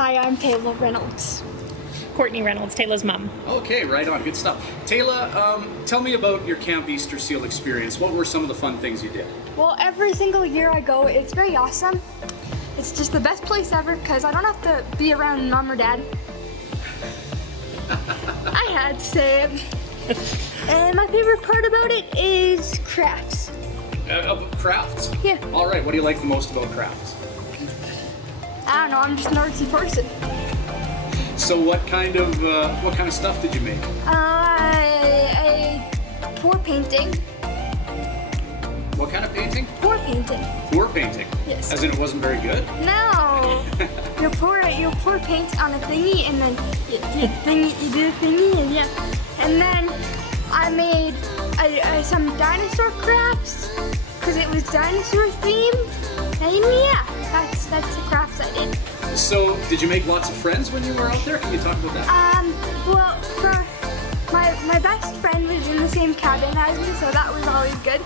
Hi, I'm Tayla Reynolds. Courtney Reynolds, Tayla's mom. Okay, right on. Good stuff. Tayla, tell me about your Camp Easter Seal experience. What were some of the fun things you did? Well, every single year I go, it's very awesome. It's just the best place ever because I don't have to be around mom or dad. I had to say it. And my favorite part about it is crafts. Crafts? Yeah. All right, what do you like the most about crafts? I don't know, I'm just an artsy person. So what kind of stuff did you make? A pour painting. What kind of painting? Pour painting. Pour painting? Yes. As in it wasn't very good? No. you pour paint on a thingy and then you do the thingy and yeah. And then I made some dinosaur crafts because it was dinosaur themed. And yeah, that's the crafts I did. So did you make lots of friends when you were out there? Can you talk about that? Well, for my best friend was in the same cabin as me, so that was always good.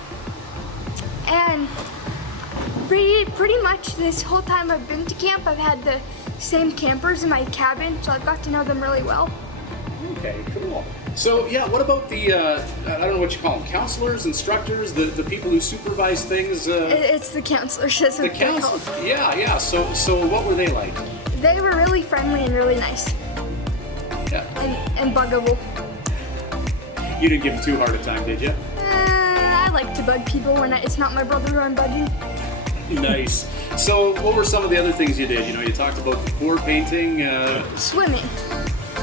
And pretty much this whole time I've been to camp, I've had the same campers in my cabin, so I've got to know them really well. Okay, cool. So yeah, what about the, I don't know what you call them, counselors, instructors, the people who supervise things? It's the counselors. The counselors, yeah. So what were they like? They were really friendly and really nice. Yeah. And buggable. You didn't give them too hard a time, did you? I like to bug people when it's not my brother who I'm bugging. Nice. So what were some of the other things you did? You know, you talked about the pour painting. Swimming.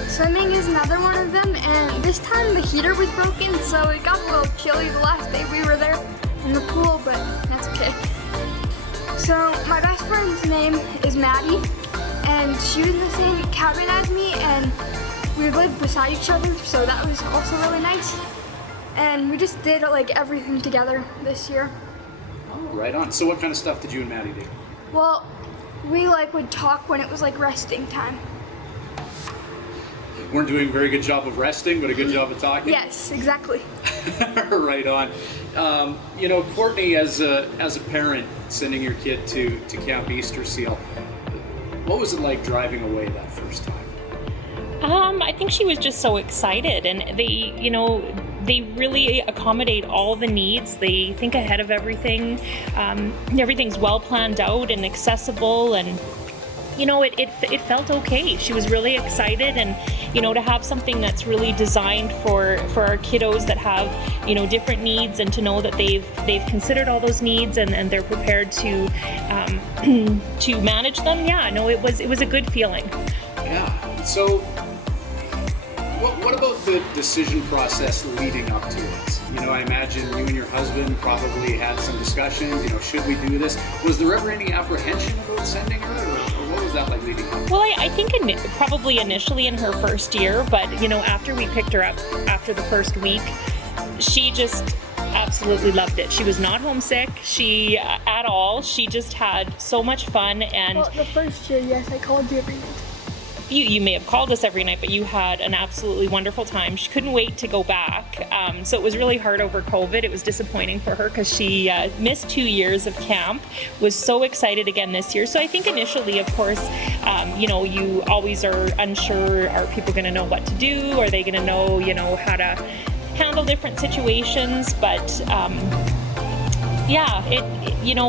Swimming is another one of them, and this time the heater was broken, so it got a little chilly the last day we were there in the pool, but that's okay. So my best friend's name is Maddie, and she was in the same cabin as me, and we lived beside each other, so that was also really nice. And we just did like everything together this year. Oh, right on. So what kind of stuff did you and Maddie do? Well, we would talk when it was like resting time. Weren't doing a very good job of resting, but a good job of talking? Yes, exactly. Right on. You know, Courtney, as a parent, sending your kid to Camp Easter Seal, what was it like driving away that first time? I think she was just so excited, and they really accommodate all the needs. They think ahead of everything. Everything's well planned out and accessible, and it felt okay. She was really excited, and to have something that's really designed for our kiddos that have different needs, and to know that they've considered all those needs and they're prepared to manage them. Yeah, no, it was a good feeling. Yeah. So what about the decision process leading up to it? I imagine you and your husband probably had some discussions. Should we do this? Was there ever any apprehension about sending her, or what was that like leading up? Well, I think probably initially in her first year, but after we picked her up after the first week, she just absolutely loved it. She was not homesick, at all. She just had so much fun. And well, the first year, yes, I called you every night. You may have called us every night, but you had an absolutely wonderful time. She couldn't wait to go back. So it was really hard over COVID. It was disappointing for her because she missed 2 years of camp, was so excited again this year. So I think initially, of course, you always are unsure, are people going to know what to do? Are they going to know, how to handle different situations? But yeah,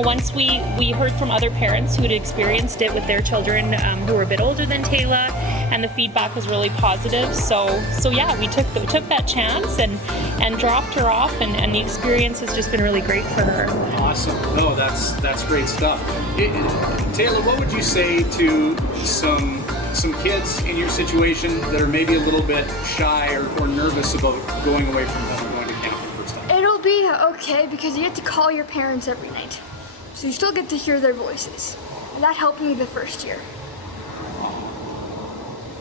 once we heard from other parents who had experienced it with their children who were a bit older than Tayla, and the feedback was really positive. So yeah, we took that chance and dropped her off, and the experience has just been really great for her. Awesome. No, that's great stuff. Tayla, what would you say to some kids in your situation that are maybe a little bit shy or nervous about going away from home and going to camp for the first time? It'll be okay because you get to call your parents every night. So you still get to hear their voices. And that helped me the first year.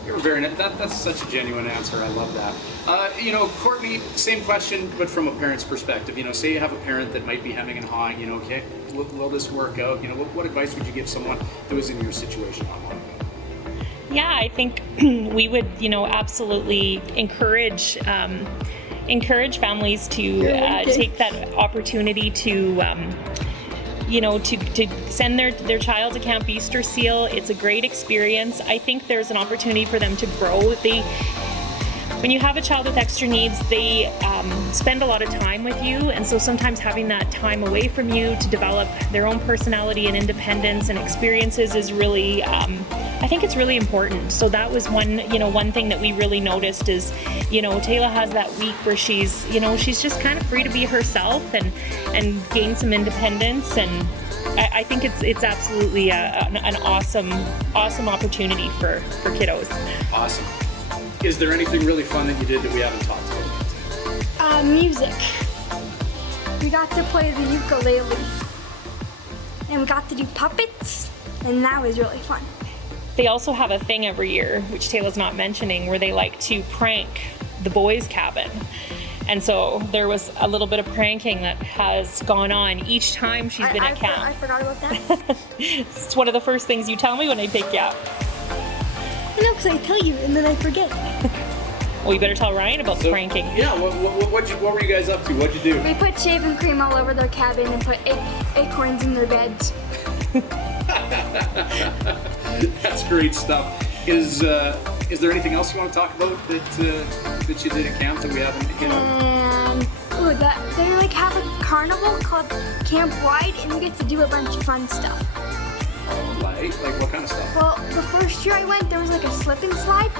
You're very nice. That's such a genuine answer. I love that. Courtney, same question, but from a parent's perspective. Say you have a parent that might be hemming and hawing, okay, will this work out? What advice would you give someone that was in your situation online? Yeah, I think we would, absolutely encourage families to take that opportunity to to send their child to Camp Easter Seal. It's a great experience. I think there's an opportunity for them to grow. When you have a child with extra needs, they spend a lot of time with you, and so sometimes having that time away from you to develop their own personality and independence and experiences is really, I think it's really important. So that was one thing that we really noticed is, Tayla has that week where she's just kind of free to be herself and gain some independence, and I think it's absolutely an awesome opportunity for kiddos. Awesome. Is there anything really fun that you did that we haven't talked about yet? Music. We got to play the ukulele. And we got to do puppets, and that was really fun. They also have a thing every year, which Tayla's not mentioning, where they like to prank the boys' cabin. And so there was a little bit of pranking that has gone on each time she's been at camp. I forgot about that. It's one of the first things you tell me when I pick you up. No, because I tell you and then I forget. Well, you better tell Ryan about the pranking. Yeah, what were you guys up to? What'd you do? We put shaving cream all over their cabin and put acorns in their beds. That's great stuff. Is there anything else you want to talk about that you did at camp that we haven't hit on? And they like have a carnival called Camp Wide, and we get to do a bunch of fun stuff. Like what kind of stuff? Well, the first year I went, there was like a slip and slide,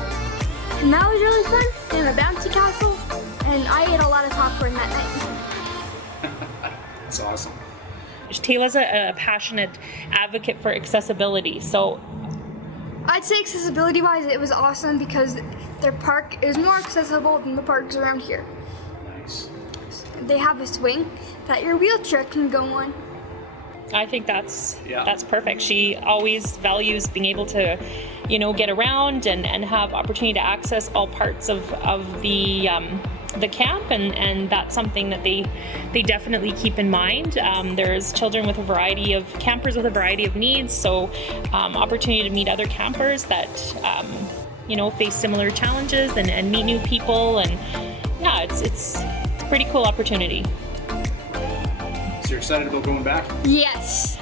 and that was really fun, and a bouncy castle, and I ate a lot of popcorn that night. That's awesome. Tayla's a passionate advocate for accessibility, so I'd say accessibility-wise, it was awesome because their park is more accessible than the parks around here. Nice. They have a swing that your wheelchair can go on. I think that's perfect. She always values being able to, get around and have opportunity to access all parts of the camp, and that's something that they definitely keep in mind. There's campers with a variety of needs, so opportunity to meet other campers that face similar challenges and meet new people, and it's a pretty cool opportunity. So you're excited about going back? Yes.